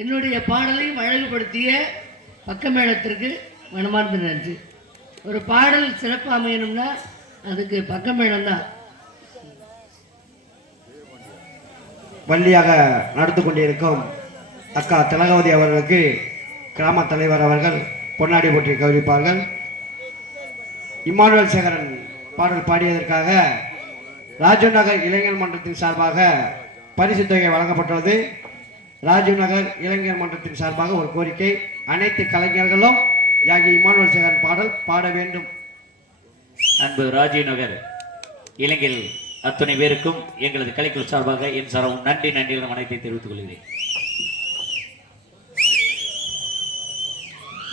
என்னுடைய பாடலையும் அழகுபடுத்திய பக்கமேளத்திற்கு மனமார்ந்த நன்றி. ஒரு பாடல் சிறப்பு அமையணும்னா அதுக்கு பக்கமேளம் தான். வள்ளியாக நடந்து கொண்டிருக்கும் அக்கா திலகவதி அவர்களுக்கு கிராம தலைவர் அவர்கள் பொன்னாடி போற்றி கௌரவிப்பார்கள். இம்மானுவேல் சேகரன் பாடல் பாடியதற்காக ராஜீவ் நகர் இளைஞர் மன்றத்தின் சார்பாக பரிசு தொகை வழங்கப்பட்டுள்ளது. ராஜீவ் நகர் இளைஞர் மன்றத்தின் சார்பாக ஒரு கோரிக்கை, அனைத்து கலைஞர்களும் யாகி இம்மானுவேல் சேகரன் பாடல் பாட வேண்டும். அன்பு ராஜீவ் நகர் இளைஞர் அத்தனை பேருக்கும் எங்களது கலைக்குழு சார்பாக என் சார்பாக நன்றி வணக்கத்தை தெரிவித்துக் கொள்கிறேன்.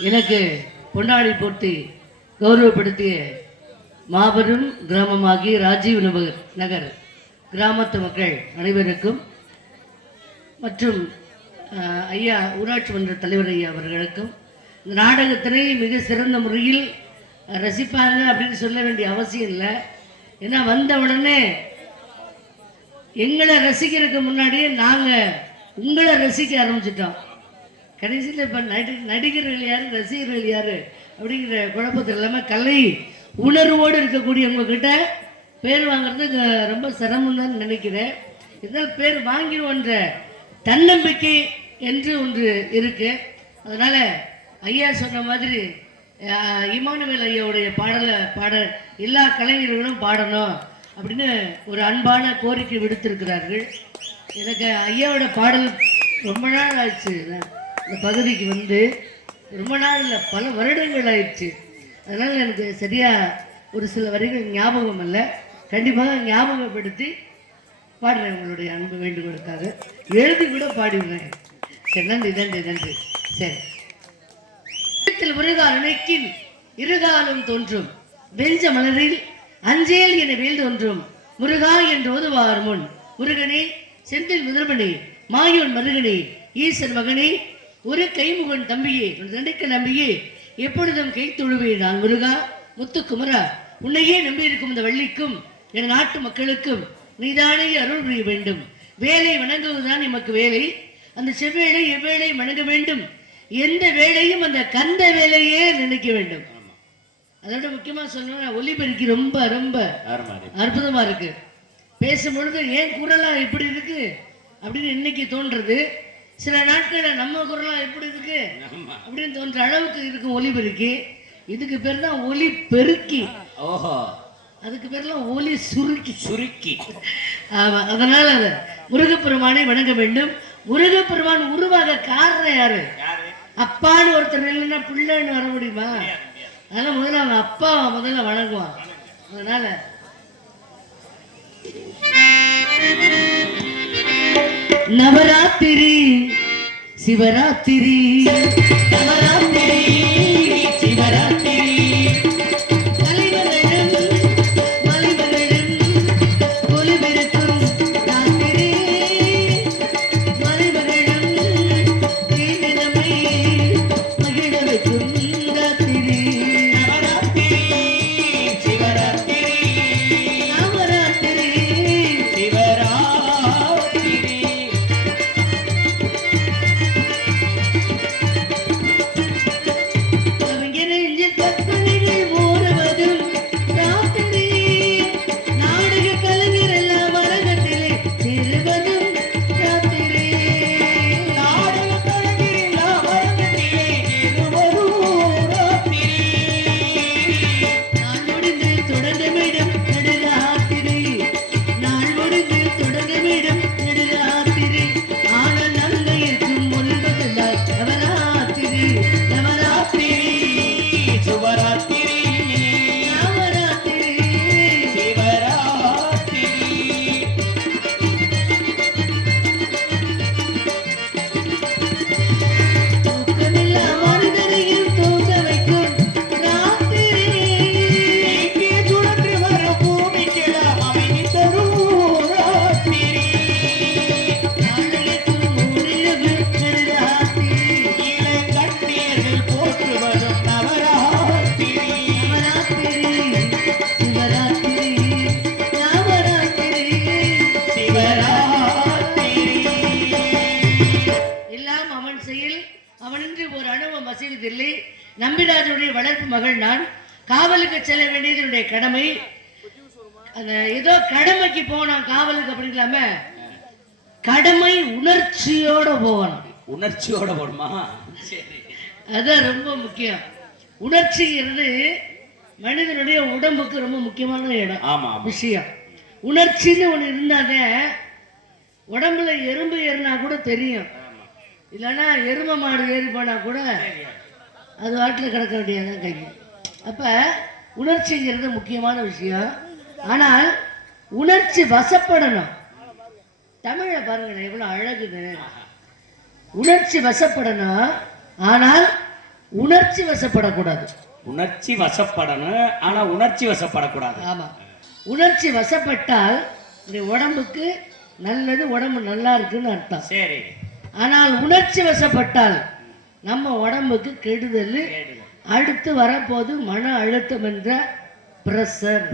எனக்கு பொன்னாடி போட்டி கௌரவப்படுத்திய மாபெரும் கிராமமாகி ராஜீவ் நகர் கிராமத்து மக்கள் அனைவருக்கும் மற்றும் ஐயா ஊராட்சி மன்ற தலைவர் ஐயா அவர்களுக்கும் இந்த நாடகத்தினை மிக சிறந்த முறையில் ரசிப்பாங்க அப்படின்னு சொல்ல வேண்டிய அவசியம் இல்லை. ஏன்னா வந்த உடனே எங்களை ரசிக்கிறதுக்கு முன்னாடியே நாங்கள் உங்களை ரசிக்க ஆரம்பிச்சிட்டோம். கடைசியில் இப்போ நடிகர்கள் யார் ரசிகர்கள் யார் அப்படிங்கிற குழப்பத்தில் இல்லாமல் கலை உணர்வோடு இருக்கக்கூடிய உங்ககிட்ட பேர் வாங்குறது ரொம்ப சிரமம் தான் நினைக்கிறேன். இதனால் பேர் வாங்கிடுவோன்ற தன்னம்பிக்கை என்று ஒன்று இருக்கு. அதனால் ஐயா சொன்ன மாதிரி இமானுவேல் ஐயாவுடைய பாட எல்லா கலைஞர்களும் பாடணும் அப்படின்னு ஒரு அன்பான கோரிக்கை விடுத்திருக்கிறார்கள். எனக்கு ஐயாவோட பாடல் ரொம்ப நாள் ஆயிடுச்சு. இந்த பகுதிக்கு வந்து ரொம்ப நாள் இல்லை, பல வருடங்கள் ஆயிடுச்சு. அதனால் எனக்கு சரியாக ஒரு சில வரிகள் ஞாபகம் இல்லை. கண்டிப்பாக ஞாபகப்படுத்தி பாடுறேன் உங்களுடைய அன்பு வேண்டுகோளுக்காக. எழுதி கூட பாடிடுறேன். சரி, நன்றி நன்றி நன்றி. சரி, முருகா நினைக்கின் இருகாலம் தோன்றும் வெஞ்ச மலரில் அஞ்சேல் என வேல் தோன்றும் முருகா என்று ஓதுவார் முன் முருகனே செந்தில் முதல்வனே மாயோன் மருகனே ஈசன் மகனே ஒரு கைமுகன் தம்பியே நடிக்க நம்பியே எப்பொழுதும் கை தொழுவேன் நான் முருகா முத்துக்குமரா உன்னையே நம்பியிருக்கும் இந்த வள்ளிக்கும் என் நாட்டு மக்களுக்கும் நீதானே அருள் புரிய வேண்டும். வேலை வணங்குவதுதான் எமக்கு வேலை. அந்த செவ்வேளை எவ்வேளை வணங்க வேண்டும். எந்த வேலையும் அந்த கந்த வேலையே நினைக்க வேண்டும். அதோட முக்கியமா சொன்னா ஒலிபெருக்கி ரொம்ப ரொம்ப அற்புதமா இருக்கு. பேசும்பொழுது ஏன் குரலா இப்படி இருக்கு அப்படின்னு இன்னைக்கு தோன்றது. சில நாட்கள்ல நம்ம குரலா எப்படி இருக்கு அப்படின்னு தோன்ற அளவுக்கு இருக்கும் ஒலிபெருக்கி. இதுக்கு பேர் தான் ஒலி பெருக்கி. ஓஹோ, அதுக்கு பேர்லாம் ஒலி சுருக்கி. ஆமா, அதனால முருகப்பெருமானை வணங்க வேண்டும். முருகப்பெருமான் உருவாக காரணம் யாரு? அப்பான்னு ஒருத்தர் இல்லைன்னா பிள்ளைன்னு வர முடியுமா? அதனால முதல்ல அவன் அப்பாவை முதல்ல வணங்குவான். அதனால நவராத்திரி சிவராத்திரி நவராத்திரி சிவராத்திரி ராணுவம் வசூலித்தில்லை. நம்பிராஜனுடைய வளர்ப்பு மகள் நான். காவலுக்கு செல்ல வேண்டியது என்னுடைய கடமை. அந்த ஏதோ கடமைக்கு போனோம் காவலுக்கு அப்படி இல்லாம கடமை உணர்ச்சியோட போகணும். உணர்ச்சியோட போடுமா? சரி, அதான் ரொம்ப முக்கியம். உணர்ச்சிங்கிறது மனிதனுடைய உடம்புக்கு ரொம்ப முக்கியமான இடம். ஆமா விஷயம். உணர்ச்சின்னு ஒண்ணு இருந்தாதே உடம்புல எறும்பு ஏறினா கூட தெரியும். இல்லைன்னா எரும மாடு ஏறி போனா கூட அது வாட்டில் கிடக்க வேண்டியதான் கை. அப்ப உணர்ச்சிங்கிறது முக்கியமான விஷயம். ஆனால் உணர்ச்சி வசப்படணும். தமிழை பாருங்க எவ்வளவு அழகுது. உணர்ச்சி வசப்படணும், ஆனால் உணர்ச்சி வசப்படக்கூடாது. உணர்ச்சி வசப்படணும், ஆனா உணர்ச்சி வசப்படக்கூடாது. ஆமா, உணர்ச்சி வசப்பட்டால் இந்த உடம்புக்கு நல்லது, உடம்பு நல்லா இருக்குன்னு அர்த்தம். சரி. ஆனால் உணர்ச்சி வசப்பட்டால் நம்ம உடம்புக்கு கெடுதல். அடுத்து வரப்போது மன அழுத்தம் என்ற பிரஷர்.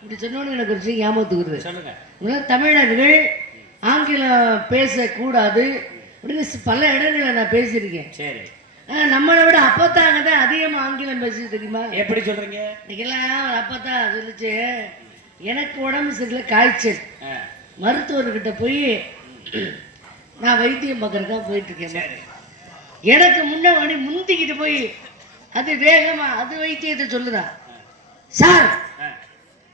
இப்படி சொன்னோன்னு எனக்கு ஒரு விஷயம் ஞாபகத்துக்கு வருது. சொல்லுங்க. தமிழர்கள் ஆங்கிலம் பேசக்கூடாது அப்படின்னு பல இடங்களில் நான் பேசியிருக்கேன். சரி. நம்மளை விட அப்பத்தாங்க தான் அதிகமாக ஆங்கிலம் பேசி தெரியுமா? எப்படி சொல்றீங்க? இன்னைக்கெல்லாம் அப்பத்தான் சொல்லிச்சு, எனக்கு உடம்பு சரியில்லை, காய்ச்சல், மருத்துவர்கிட்ட போய் நான் வைத்தியம் பார்க்கறதுக்காக போயிட்டு இருக்கேன். எனக்கு முன்னாடி முந்திக்கிட்டு போய் அது வேகமா அது வைத்தியத்தை சொல்லுதா, சார்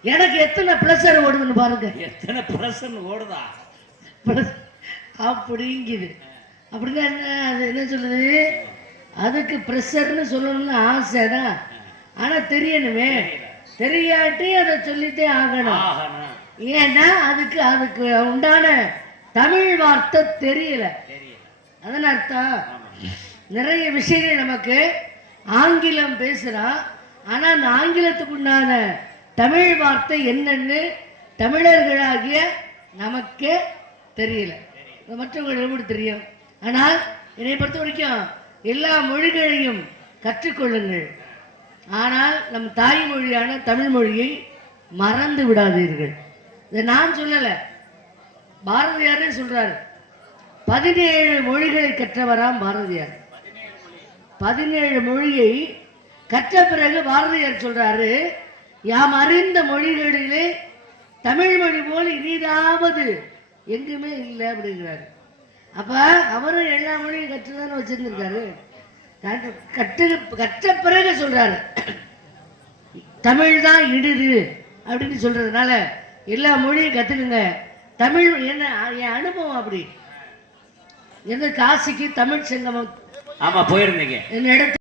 எனக்கு எத்தனை பிரஷர் ஓடுதுன்னு பாருங்க. எத்தனை பிரஷர் ஓடுதா அப்படிங்குது. அப்படின்னா என்ன, அது என்ன சொல்லுது, அதுக்கு ப்ரெஷர்னு சொல்லணும்னு ஆசை தான், ஆனால் தெரியணுமே. தெரியாட்டி அதை சொல்லிட்டே ஆகணும். ஏன்னா அதுக்கு அதுக்கு உண்டான தமிழ் வார்த்தை தெரியல. அதன் அர்த்தம் நிறைய விஷயங்கள் நமக்கு ஆங்கிலம் பேசுகிறான், ஆனால் அந்த ஆங்கிலத்துக்கு உண்டான தமிழ் வார்த்தை என்னன்னு தமிழர்களாகிய நமக்கே தெரியல. மற்றவர்கள் எப்படி தெரியும்? ஆனால் என்னை பொறுத்த வரைக்கும் எல்லா மொழிகளையும் கற்றுக்கொள்ளுங்கள், ஆனால் நம் தாய்மொழியான தமிழ் மொழியை மறந்து விடாதீர்கள். இதை நான் சொல்லலை, பாரதியாரே சொல்றாரு. 17 மொழிகளை கற்றவராம் பாரதியார். 17 மொழியை கற்ற பிறகு பாரதியார் சொல்றாரு, யாம் அறிந்த மொழிகளிலே தமிழ் மொழி போல் இனிதாவது எங்குமே இல்லை அப்படிங்கிறாரு. அப்ப அவரும் எல்லா மொழியும் கற்றுதானே வச்சிருந்திருக்காரு. கற்ற பிறகு சொல்றாரு தமிழ் தான் இடுது அப்படின்னு சொல்றதுனால எல்லா மொழியும் கத்துக்குங்க. தமிழ் என்ன என் அனுபவம் அப்படி. எந்த காசிக்கு தமிழ் சங்கமம் ஆமா போயிருந்தீங்க என்ன இடத்துல